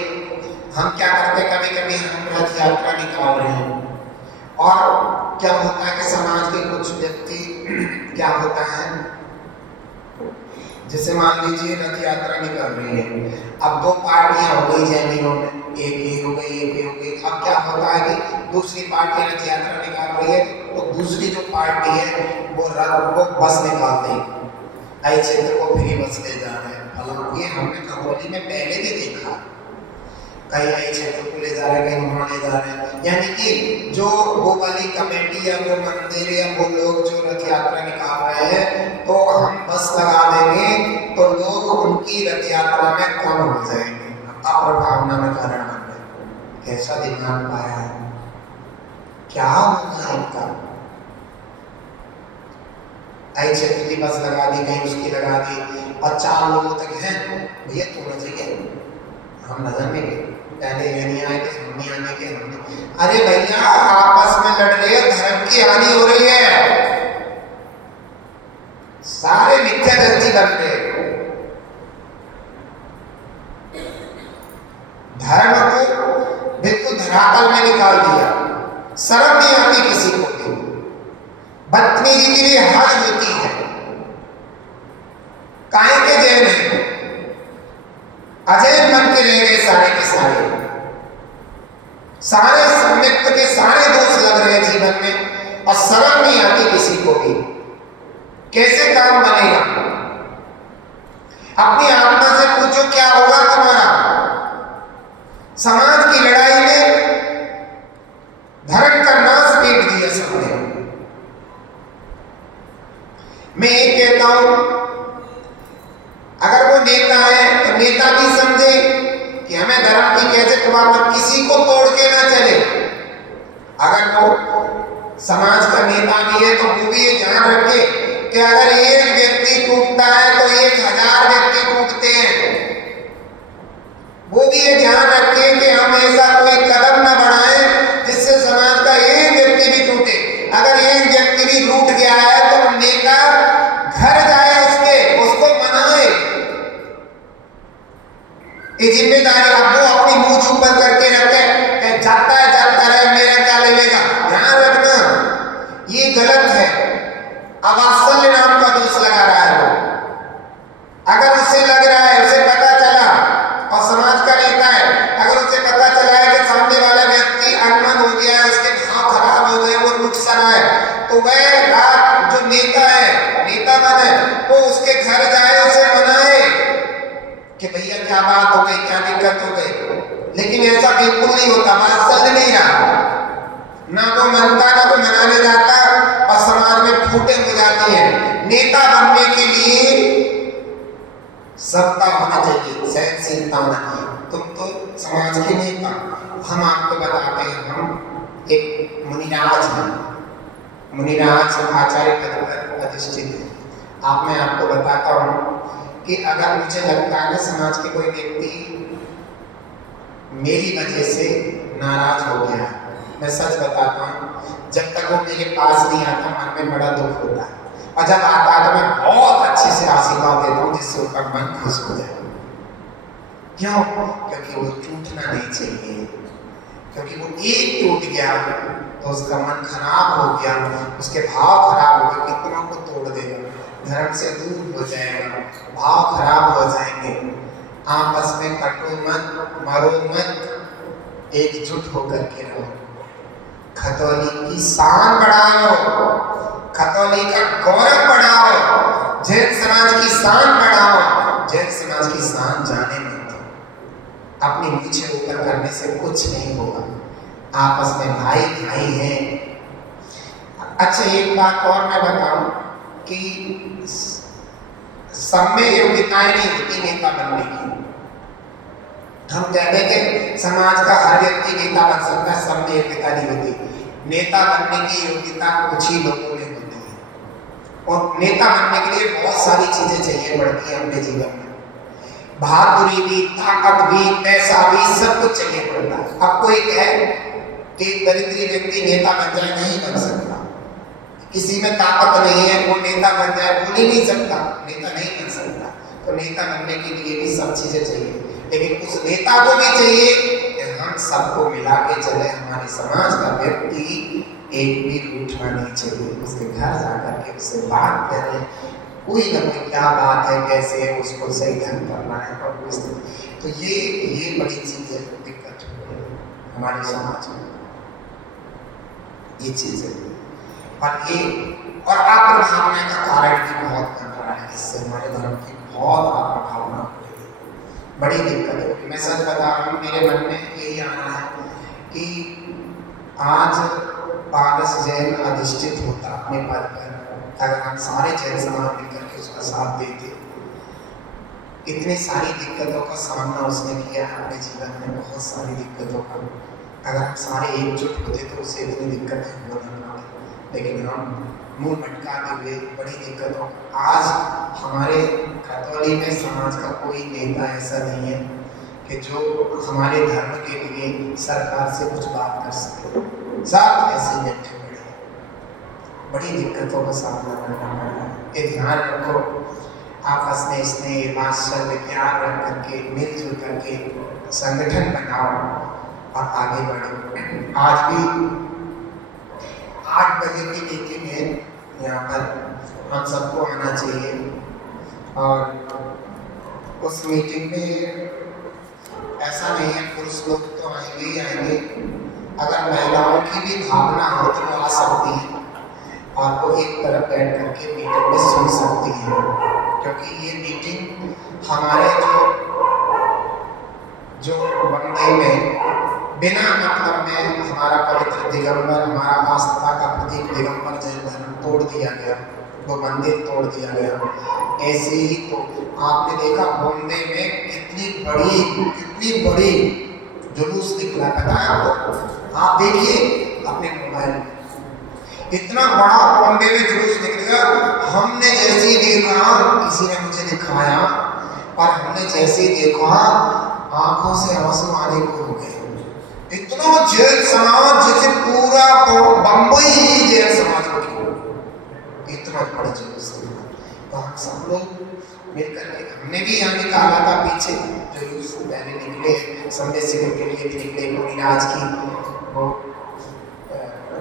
हम क्या करते, कभी कभी हम रथ यात्रा निकाल रहे हैं और क्या होता है कि समाज के कुछ व्यक्ति क्या होता है, जैसे मान लीजिए रथ यात्रा निकल रही है, अब दो पार्टियां हो गई जैनियों में, एक ये हो गई एक ये हो गई। अब क्या होता है कि दूसरी पार्टी रथ यात्रा निकाल रही है तो दूसरी जो पार्टी है वो बस निकालते हैं, आई क्षेत्र को फ्री बस ले जा रहे हैं। हालांकि ये हमने खगोली में पहले भी देखा, कहीं आई क्षेत्र को ले जा रहे हैं, कहीं वहां ले जा रहे हैं। यानी कि जो वो वाली कमेटी या वो मंदिर या वो लोग जो रथ यात्रा निकाल रहे हैं तो हम बस लगा देंगे तो लोग उनकी रथ यात्रा में कम हो जाएंगे, अप्रभावना में कारण बन गए। कैसा दिमाग पाया है, क्या होगा इनका? आई क्षेत्र की बस लगा दी, कहीं उसकी लगा दी और 4 लोगों तक है भैया तुम चाहिए, हम नजर में गए, पहले ये नहीं आए थे, हम नहीं आने के, हमने। अरे भैया आपस में लड़ रहे हैं, धर्म की हानि हो रही है, सारे मिथ्या दृष्टि बन रहे, धर्म को बिल्कुल धरातल में निकाल दिया। शर्म नहीं आती किसी को भी, बदतमीजी की भी हद होती है। काहे के जैन है, अजय बन के रह गए सारे के सारे संयुक्त के सारे दोष लग रहे जीवन में और शर्म नहीं आती किसी को भी। कैसे काम बनेगा? अपनी आत्मा से पूछो क्या होगा तुम्हारा? समाज की लड़ाई में धर्म का नाश पीट दिया सबने। मैं ये कहता हूं, अगर वो नेता है तो नेता भी समझे कि हमें धर्म की कैसे प्रभाव, किसी को तोड़ के ना चले। अगर वो समाज का नेता भी है तो वो भी ये ध्यान रखे कि अगर एक व्यक्ति टूटता है तो 1000 व्यक्ति टूटते हैं। वो भी ये ध्यान रखें कि हम ऐसा कोई कदम न बढ़ाएं जिससे समाज का एक व्यक्ति भी टूटे। अगर एक व्यक्ति भी रूठ गया कि जिम्मेदारी अब वो अपनी मूंछ ऊपर करके रखे कि जाता रहे, मेरा क्या ले लेगा। ध्यान रखना, ये गलत है। अब वात्सल्य नाम का दोष लगा रहा है वो। अगर उसे लग रहा है, उसे पता चला, और समाज का नेता है, अगर उसे पता चला है कि सामने वाला व्यक्ति अनमन हो गया है, उसके भाव खराब हो गए, वो रुठ सा रहा है, तो वह रात जो नेता है, नेता बन है, वो उसके घर जाए, उसे मनाए कि भैया क्या बात हो गई, क्या दिक्कत हो गई। लेकिन ऐसा बिल्कुल नहीं होता, वात्सल्य नहीं रहा, ना वो मनता ना वो मनाने जाता, और समाज में फूटें हो जाती हैं। नेता बनने के लिए सबका होना चाहिए, सहनशीलता होना चाहिए। तुम तो समाज के नेता, हम आपको बताते हैं, हम एक मुनिराज हैं, मुनिराज आचार्य पद पर अधिष्ठित है। आप मैं आपको बताता हूँ कि अगर मुझे लगता है कि समाज के कोई व्यक्ति मेरी वजह से नाराज हो गया, मैं सच बताता हूँ, जब तक वो मेरे पास नहीं आता मन में बड़ा दुख होता है, और जब आता है तो मैं बहुत अच्छे से आशीर्वाद देता हूँ जिससे उनका मन खुश हो जाए। क्यों? क्योंकि वो टूटना नहीं चाहिए, क्योंकि वो एक टूट गया तो उसका मन खराब हो गया, उसके भाव खराब हो गए, कितनों को तोड़ देगा, धर्म से दूर हो जाएगा, भाव खराब हो जाएंगे। आपस में कटो मत, मरो मत, एकजुट होकर के रहो। खतौली की शान बढ़ाओ, खतौली का गौरव बढ़ाओ, जैन समाज की शान बढ़ाओ। जैन समाज की शान जाने मत दो। अपनी मूछें ऊपर करने से कुछ नहीं होगा। आपस में भाई भाई हैं। अच्छा, एक बात और मैं बताऊं कि सब में योग्यताएं नहीं होती नेता बनने की। हम कहते हैं कि समाज का हर व्यक्ति नेता बन सकता है, सब में योग्यता नहीं होती। नेता बनने की योग्यता कुछ ही लोगों में होती है, और नेता बनने के लिए बहुत सारी चीजें चाहिए पड़ती है अपने जीवन में। बहादुरी भी, ताकत भी, पैसा भी, सब कुछ चाहिए पड़ता है। अब कोई कहे कि दरिद्री व्यक्ति नेता बन जाए, नहीं बन सकता। किसी में ताकत नहीं है, वो नेता बन जाए, बोल ही नहीं सकता, नेता नहीं बन सकता। तो नेता बनने के लिए भी सब चीजें चाहिए, लेकिन उस नेता को भी चाहिए कि हम सबको मिला के चले। हमारे समाज का व्यक्ति एक भी रूठना नहीं चाहिए, उसके घर जाकर के उससे बात करें, कोई ना कोई क्या बात है, कैसे है, उसको सही ढंग करना है, और कुछ नहीं। तो ये बड़ी चीज है, दिक्कत हमारे समाज में ये चीज है। और आत्मभावना का कारण भी बहुत बन रहा है, इससे हमारे धर्म की बहुत आत्मभावना हो रही है, बड़ी दिक्कत है। मैं सच बता रहा हूँ, मेरे मन में यही आ रहा है कि आज पारस जैन अधिष्ठित होता अपने पद पर, अगर हम सारे जैन समाज मिलकर के उसका साथ देते। इतनी सारी दिक्कतों का सामना उसने किया अपने जीवन में, बहुत सारी दिक्कतों का। अगर हम सारे एकजुट होते तो उसे इतनी दिक्कतें हो ना पाती, लेकिन हम मुंह भटकाते हुए बड़ी दिक्कतों। आज हमारे खतौली में समाज का कोई नेता ऐसा नहीं है कि जो हमारे धर्म के लिए सरकार से कुछ बात कर सके। सब ऐसे बैठे पड़े, बड़ी दिक्कतों का सामना करना पड़ रहा है। ये ध्यान रखो, आपस में स्नेह वात्सल्य प्यार रख करके, मिलजुल करके संगठन बनाओ और आगे बढ़ो। आज भी 8 बजे की मीटिंग है यहाँ पर, हम सबको आना चाहिए। और उस मीटिंग में ऐसा नहीं है पुरुष लोग तो आएंगे ही आएंगे, अगर महिलाओं की भी भावना हो तो वो आ सकती है और वो एक तरफ बैठ करके मीटिंग में सुन सकती है। क्योंकि ये मीटिंग हमारे जो बंबई में बिना मतलब में हमारा पवित्र दिगंबर, हमारा आस्था का प्रतीक दिगंबर जैन धर्म तोड़ दिया गया, वो मंदिर तोड़ दिया गया। ऐसे ही तो आपने देखा बॉम्बे में कितनी बड़ी जुलूस निकला, पता है आपको? आप देखिए अपने मोबाइल में, इतना बड़ा बॉम्बे में जुलूस निकलेगा। हमने जैसे ही देखा, किसी ने मुझे दिखाया, और हमने जैसे ही देखा आंखों से आंसू आने को हो गए। इतना जैन समाज जैसे पूरा बम्बई ही जैन समाज को, इतना बड़ा जुलूस। तो हम सब लोग मिल करके, हमने भी यहाँ निकाला था पीछे जो यूसुफ पहले निकले संडे सिविल के लिए भी निकले, मुनिराज की वो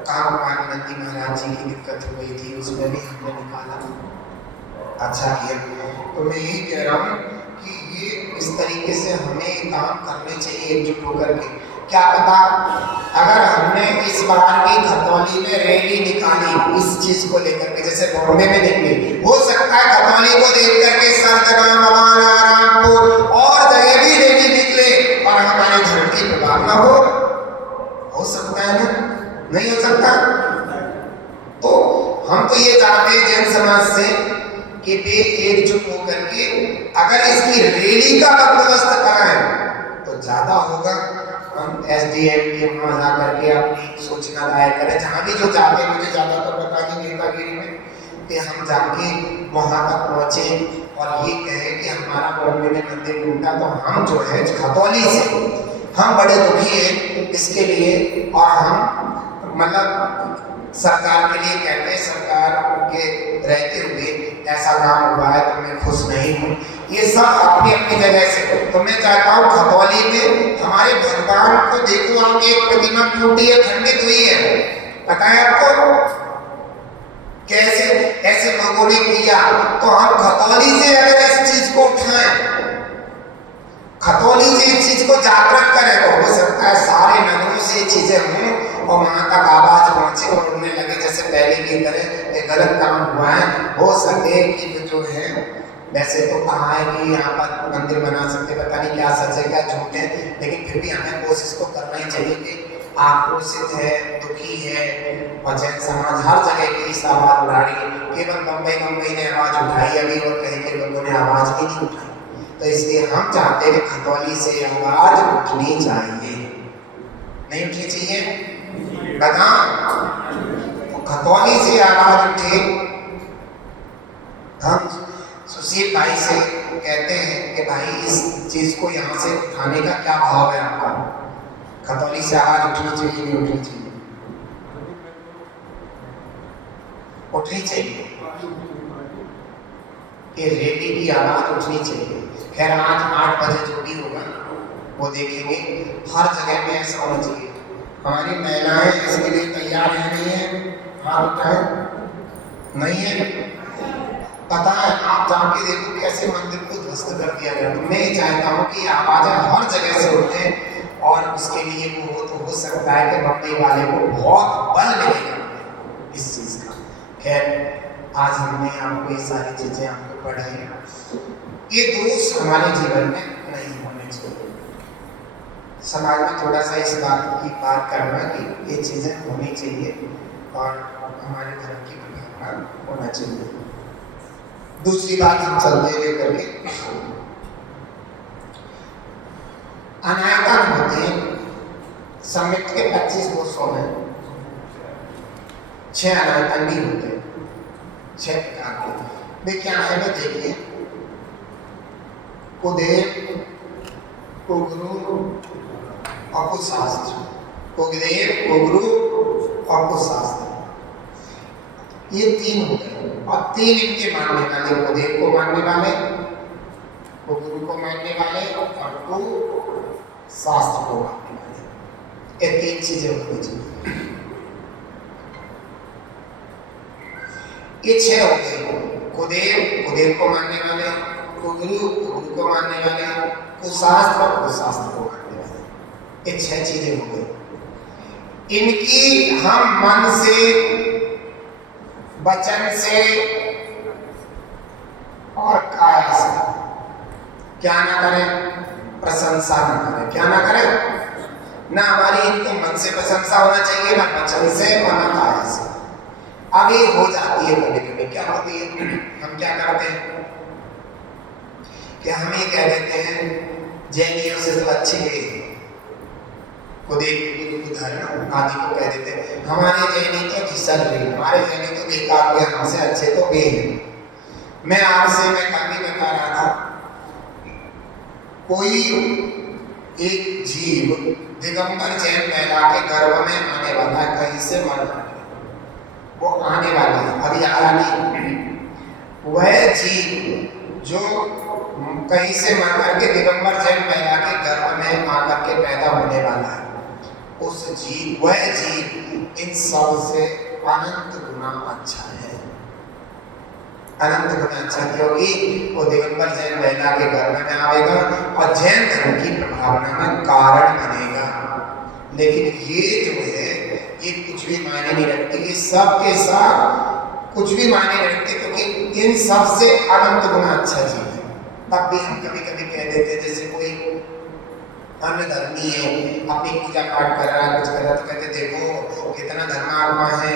काम नंदी महाराज जी की दिक्कत हो गई थी, उसमें भी हमने निकाला। अच्छा किया। तो मैं यही कह रहा हूँ कि ये इस तरीके से हमें काम करने चाहिए एकजुट होकर के। क्या पता अगर हमने इस बार की खतौली में रैली निकाली इस चीज को लेकर के, जैसे बॉम्बे में निकली, हो सकता है खतौली को देख करके सरजना मवाना रामपुर और जगह भी रैली निकले और हमारे धरती पे बात ना हो सकता है ना, नहीं हो सकता। तो हम तो ये चाहते हैं जैन समाज से कि वे एकजुट होकर के अगर इसकी रैली का बंदोबस्त कराएं तो ज्यादा होगा। हम एसडीएम के वहां जा करके अपनी सूचना दायर करें, जहां भी जो चाहते हैं, मुझे ज्यादा तो पता नहीं नेतागिरी में, कि हम जाके वहां तक पहुंचे और ये कहें कि हमारा बॉम्बे में मंदिर टूटा, तो हम जो है खतौली से हम बड़े दुखी हैं इसके लिए, और हम मतलब सरकार के लिए कहते हैं, सरकार के रहते हुए ऐसा काम हुआ है तो मैं खुश नहीं हूँ। ये सब अपनी अपनी जगह से, तो मैं चाहता हूँ खतौली में हमारे भगवान को देखो, आपकी एक प्रतिमा टूटी है, खंडित हुई है, पता है आपको कैसे ऐसे लोगों ने किया। तो हम खतौली से अगर इस चीज को उठाएं, खतौली से इस चीज को जागृत करें, तो हो सकता है सारे नगरों से ये चीजें हों और वहां तक आवाज पहुंचे और उन्हें लगे जैसे पहले की तरह एक गलत काम हुआ है। हो सके कि जो है, वैसे तो कहा है कि यहाँ पर मंदिर बना सकते, पता नहीं क्या सच है क्या झूठ है, लेकिन फिर भी हमें कोशिश तो करना ही चाहिए कि आक्रोशित है, दुखी है, और जैन समाज हर जगह की इस आवाज उठा रही है। केवल मुंबई ने आवाज उठाई अभी और कहीं के लोगों ने आवाज भी नहीं उठाई। तो इसलिए हम चाहते हैं कि खतौली से आवाज उठनी चाहिए, नहीं उठनी चाहिए बता, खतौली से आवाज उठे। हम सुशील भाई से कहते हैं कि भाई इस चीज को यहाँ से उठाने का क्या भाव है आपका, खतौली से आवाज उठनी चाहिए नहीं उठनी चाहिए? उठनी चाहिए, कि रैली की आवाज उठनी चाहिए। खैर आज 8 बजे जो भी होगा वो देखेंगे, हर जगह में ऐसा होना चाहिए। हमारी महिलाएं इसके लिए तैयार है नहीं है, हाथ उठाएं, नहीं है, पता है आप जाके देखो कैसे मंदिर को ध्वस्त कर दिया गया। तो मैं ये चाहता हूँ कि आवाजें हर जगह से उठे, और उसके लिए वो तो हो सकता है कि मुंबई वाले को बहुत बल मिलेगा इस चीज का। खैर आज हमने आपको ये सारी चीजें आपको पढ़ाई, ये दोष हमारे जीवन में नहीं होने चाहिए। समाज में थोड़ा सा इस बात की बात करना कि ये चीजें होनी चाहिए और हमारे धर्म की प्रधान होना चाहिए। दूसरी बात हम चलते हुए करके अनायतन होते हैं। समिट के 25 वर्षों में 6 अनायतन भी होते हैं, 6 प्रकार के। वे क्या है वे देखिए, कुदेव, कुगुरु और कुशास्त्र। कुदेव, कुगुरु और कुशास्त्र, ये 3 हो गए, और 3 इनके मानने वाले, कुदेव को मानने वाले, कुगुरु को मानने वाले और कुशास्त्र को मानने वाले। ये 3 चीजें होनी चाहिए। ये 6 हो गए, कुदेव को मानने वाले, कुगुरु को मानने वाले, कुशास्त्र को मानने वाले। ये 6 चीजें हो गई। इनकी हम मन से, वचन से और काया से क्या ना करें, प्रशंसा ना करें। क्या ना करें, ना हमारी इनको मन से प्रशंसा होना चाहिए, ना वचन से और ना काया से। अब ये हो जाती है कभी कभी, क्या होती है, हम क्या करते हैं कि हम ये कह देते हैं जैनियों से तो अच्छे उदाहरण आदि को कह देते हैं हमारे जैनी तो घिसल रही, हमारे जैनी तो बेकार हुए, हमसे अच्छे तो वे हैं। मैं आपसे मैं कल भी बता रहा था, कोई एक जीव दिगंबर जैन महिला के गर्भ में आने वाला है, कहीं से मर, वो आने वाला है, अभी आया नहीं। वह जीव जो कहीं से मर करके दिगंबर जैन महिला के गर्भ में आकर के पैदा होने वाला है, उस जीव वह जीव इन सब से अनंत गुना अच्छा है। अनंत गुना अच्छा क्योंकि वो दिगंबर जैन महिला के गर्भ में आएगा और जैन धर्म की प्रभावना में कारण बनेगा। लेकिन ये जो है ये कुछ भी मायने नहीं रखती, ये सब के साथ कुछ भी मायने नहीं रखते, क्योंकि इन सब से अनंत गुना अच्छा जीव है। तब भी हम कभी कभी कह देते हैं, जैसे कोई अन्य धर्मी है अपनी पूजा पाठ कर रहा है, कुछ कर रहा है, तो कहते देखो कितना धर्मात्मा है,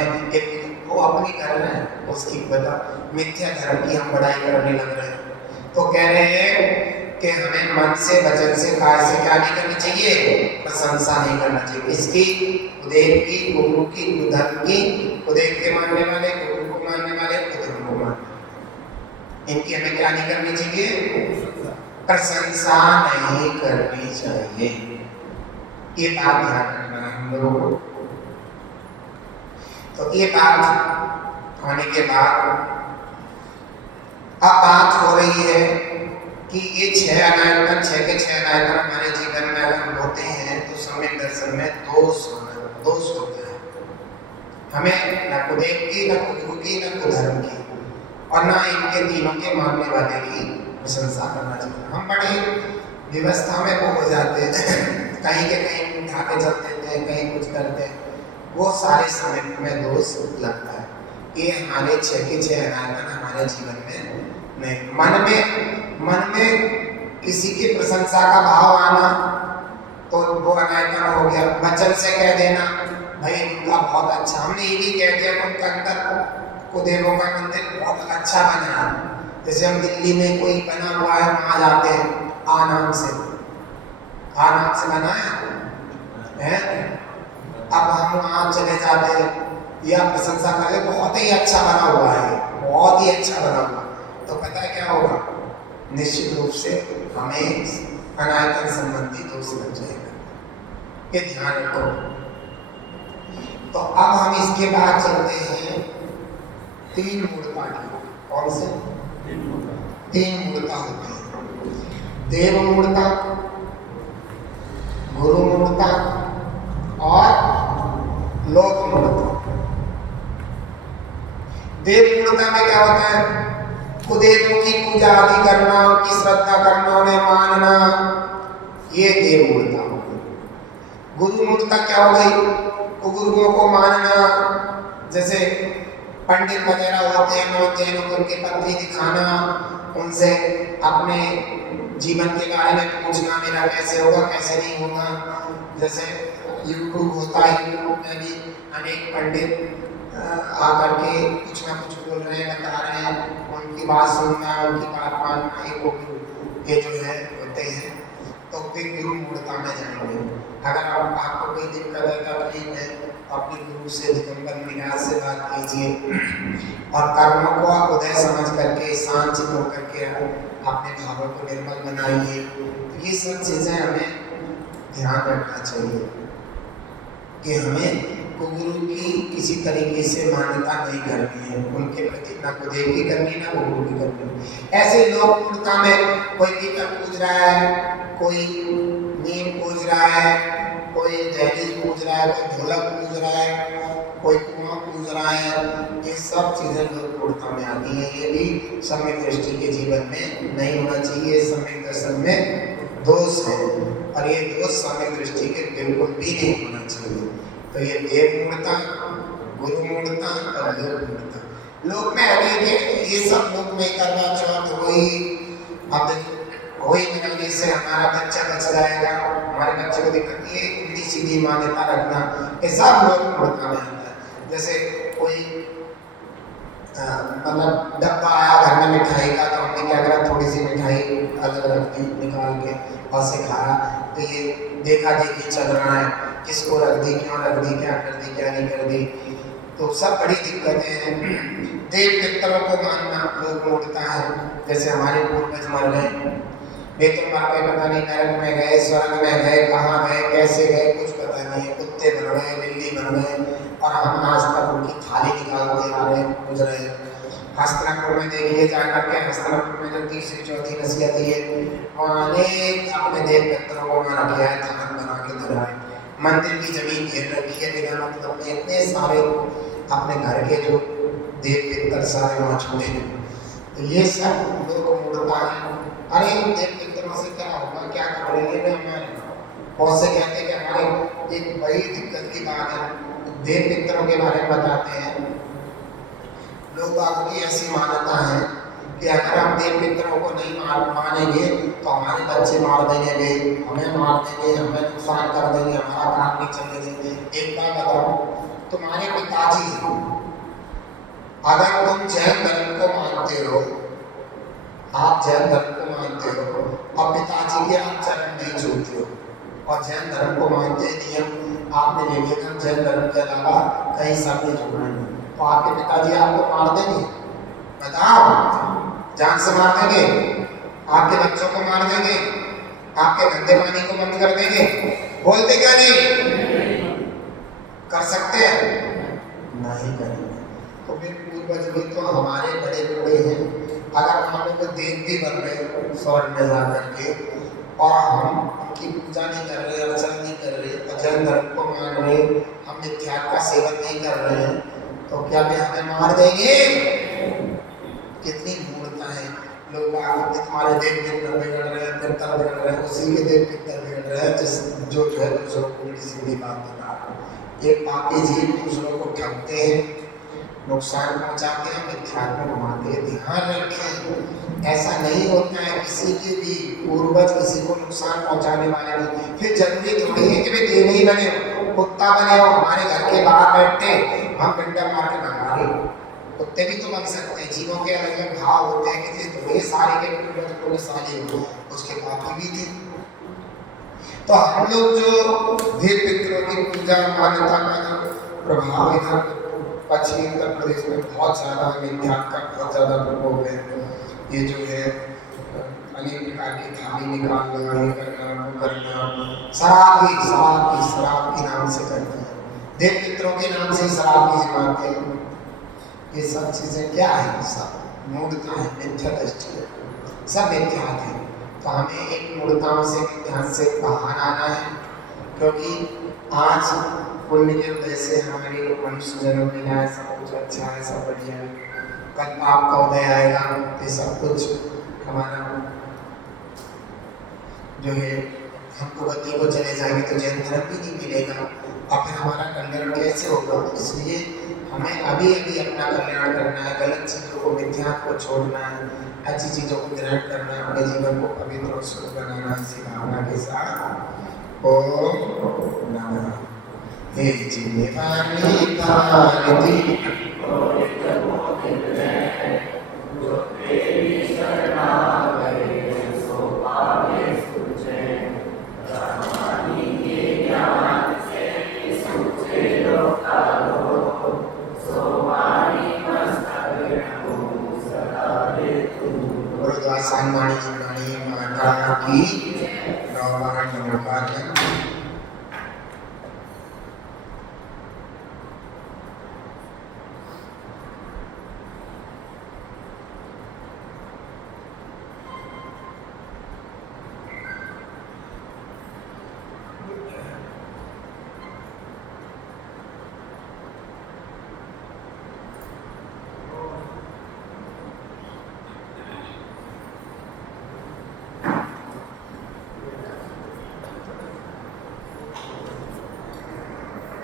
वो अपनी कर रहे हैं, उसकी बता मिथ्या धर्म की हम बड़ाई करने लग रहे हैं। तो कह रहे हैं कि हमें मन से वचन से काय से क्या नहीं करनी चाहिए, प्रशंसा नहीं करना चाहिए। किसकी? उदेव की, गुरु की, धर्म की। उदेव के मानने वाले, गुरु को मानने वाले, धर्म को मानने, इनकी हमें क्या नहीं करनी चाहिए, प्रशंसा नहीं करनी चाहिए। ये बात ध्यान रखना है हम लोगों को। तो ये बात होने के बाद अब बात हो रही है कि ये 6 अनायतन, 6 के 6 अनायतन हमारे जीवन में अगर होते हैं तो सम्यक दर्शन में दोष होता है। हमें न कुदेव की, न गुरु की, न कुधर्म की, और ना इनके तीनों के मानने वाले की प्रशंसा करना चाहिए। हम बड़े व्यवस्था में वो हो जाते हैं कहीं के कहीं उठा के चल देते हैं, कहीं कुछ करते हैं, वो सारे समय में दोष लगता है। ये हमारे 6 के 6 अनायतन हमारे जीवन में नहीं। मन में किसी की प्रशंसा का भाव आना तो वो अनायतन हो गया। वचन से कह देना भाई उनका बहुत अच्छा, हमने ये भी कह दिया कि उनका अंदर कुदेवों का मंदिर बहुत अच्छा बना है। जैसे हम दिल्ली में कोई बना हुआ है, वहाँ जाते हैं, आ नाम से बना है। अब हम वहाँ चले जाते हैं या प्रशंसा करें, बहुत ही अच्छा बना हुआ है, बहुत ही अच्छा बना हुआ, तो पता है क्या होगा, निश्चित रूप से हमें अनायतन संबंधी दोष लग जाएगा। ये ध्यान रखो। तो अब हम इसके बाद चलते हैं 3 मूर्ता की। कौन से? 3 मूर्ता होती है, देव मूर्ता, गुरु मूर्ता और लोक मूर्ता। देव मूर्ता में क्या होता है, कुदेवों की पूजा आदि करना, उनकी श्रद्धा करना, उन्हें मानना, ये देव मूर्ता हो गई। गुरु मूर्ता क्या हो गई, गुरुओं को मानना, जैसे पंडित वगैरह होते हैं, होते हैं, उनके पत्री दिखाना, उनसे अपने जीवन के बारे में पूछना, मेरा कैसे होगा कैसे नहीं होगा। जैसे यूट्यूब होता है, यूट्यूब में भी अनेक पंडित आकर के कुछ ना कुछ बोल रहे हैं, बता रहे हैं, उनकी बात सुनना, उनकी बात मानना, ये जो है होते हैं। तो फिर गुरु मूर्ता में जाएंगे। अगर आपको कोई दिक्कत है, तकलीफ है, तो अपने गुरु से, दिगंबर निराश से बात कीजिए और कर्मों को आप उदय समझ करके, शांत चित्त होकर के अपने भावों को निर्मल बनाइए। तो ये सब चीज़ें हमें ध्यान रखना चाहिए कि हमें गुरु की किसी तरीके से मान्यता नहीं करनी है, उनके प्रति ना कुदेव की करनी, ना गुरु की करनी। ऐसे लोग मूर्ता में कोई पीतल पूज रहा है, कोई नीम पूज रहा है, कोई दहलीज पूज रहा है, कोई ढोलक पूज रहा है, कोई कुआं पूज रहा है, ये सब चीज़ें लोग मूर्ता में आती हैं। ये भी सम्यक दृष्टि के जीवन में नहीं होना चाहिए। सम्यक दर्शन में दोष है और ये दोष सम्यक दृष्टि के बिल्कुल भी नहीं होना चाहिए। तो ये देव मूर्ता, गुरु मूर्ता और लोक मूर्ता। लोक में अनेक है, ये सब लोक में करवा चौथ होई, अब होई मिलने से हमारा बच्चा बच जाएगा, हमारे बच्चे को दिक्कत, ये उल्टी सीधी मान्यता रखना, ये सब लोक मूर्ता में आता है। जैसे कोई मतलब डब्बा आया घर में मिठाई का, तो हमने क्या करा, थोड़ी सी मिठाई अलग रख दी निकाल के और से खाया, तो ये देखा देखी चल रहा है, किसको रख दी, क्यों रख दी, क्या कर दी, क्या नहीं कर दी, तो सब बड़ी दिक्कतें हैं। देव पितरों को मानना लोग मूर्ता है। जैसे हमारे पूर्वज मर गए, वे तो मर गए, पता नहीं नरक में गए, स्वर्ग में गए, कहाँ गए, कैसे गए, कुछ पता नहीं है, कुत्ते बन गए, बिल्ली बन गए, और हम आज तक उनकी थाली निकालते आ रहे हैं, पूज रहे हैं। हस्तिनापुर में देखिए जाकर के, हस्तिनापुर में जो तीसरी चौथी नसीहत है वहाँ अनेक अपने देव पितरों को वहाँ रखे हैं, थान बना के धरा है, मंदिर की जमीन घेर रखी है बिना मतलब में, इतने सारे अपने घर के जो देव पितर सारे वहाँ छोड़े हैं। तो ये सब लोग मूर्खता है। अरे देव पितरों से क्या होगा, क्या करेंगे वे हमारे? बहुत से कहते हैं कि हमारे एक बड़ी दिक्कत की बात है, देव पितरों के बारे में बताते हैं लोग। आपकी ऐसी मान्यता है कि अगर हम देव पितरों को नहीं मानेंगे तो हमारे बच्चे मार देंगे वे, हमें मार देंगे, हमें नुकसान कर देंगे, हमारा काम नहीं चलने देंगे। एक बात बताओ, तुम्हारे पिताजी अगर तुम जैन धर्म को मानते हो, आप जैन धर्म को मानते हो और पिताजी के आप चरण नहीं छूते हो और जैन धर्म को मानते नियम आपने ले लिया, जैन धर्म के अलावा कहीं सब नहीं जोड़ना, तो आपके पिताजी आपको मार देंगे? बताओ, जान से मार देंगे? आपके बच्चों को मार देंगे? आपके धंधे पानी को बंद कर देंगे? बोलते क्या नहीं? कर सकते हैं? नहीं करेंगे। तो फिर पूर्वज भी तो हमारे बड़े बूढ़े हैं, अगर हम लोग देव भी बन रहे स्वर्ग में जा करके और हम उनकी पूजा नहीं कर रहे, अर्चना नहीं कर रहे, अजैन धर्म को मान रहे, हम मिथ्या का सेवन नहीं कर रहे हैं, तो क्या वे हमें मार देंगे? कितनी मूर्खता है लोग। आगे तुम्हारे देव पितर बिगड़ रहे हैं, पितर बिगड़ रहे हैं, उसी के देव पितर बिगड़ रहे हैं जिस जो है दूसरों को किसी भी बात बता रहे। एक पापी जीव दूसरों को ठगते हैं, नुकसान पहुंचाते हैं, मिथ्या में घुमाते हैं। ध्यान रखें, ऐसा नहीं होता है किसी के भी पूर्वज किसी को नुकसान पहुंचाने वाले नहीं। फिर जरूरी थोड़ी है कि वे देव ही बने हो, कुत्ता बने हो, हमारे घर के बाहर बैठे हम डंडा मार के भगा रहे। कुत्ते भी तो बन सकते हैं, जीवों के अलग अलग भाव होते हैं, किसी थोड़े सारे के पूर्वज थोड़े सारे उसके पापी भी थे। तो हम लोग जो देव पितरों की पूजा मान्यता का जो प्रभाव इधर पश्चिमी उत्तर प्रदेश में बहुत ज़्यादा मिथ्या का बहुत ज़्यादा प्रभाव है। ये जो है अनेक प्रकार की थाली निकालना, ये करना, वो करना, शराब के नाम से करना, देव पितरों के नाम से शराब की जमाते हैं। ये सब चीज़ें क्या है? सब मूर्खता है, मिथ्या दृष्टि है, सब मिथ्या है। तो हमें एक मूर्खताओं से ध्यान से बाहर आना है, क्योंकि आज पुण्य के वजह से हमारी मनुष्य जन्म मिला है, सब कुछ अच्छा है, सब बढ़िया है। कल पाप का उदय आएगा, ये सब कुछ हमारा जो है हमको गति को चले जाएंगे तो जैन धर्म भी नहीं मिलेगा और फिर हमारा कल्याण कैसे होगा? इसलिए हमें अभी अभी अपना कल्याण करना है, गलत चीज़ों को, मिथ्या को छोड़ना है, अच्छी चीज़ों को ग्रहण करना है, अपने जीवन को पवित्र और शुद्ध बनाना है। इसी भावना के साथ ओम नमः हे जीवानी भारती गुरुद्वारा साईं वाणी जी माता की नववार नमोकार है।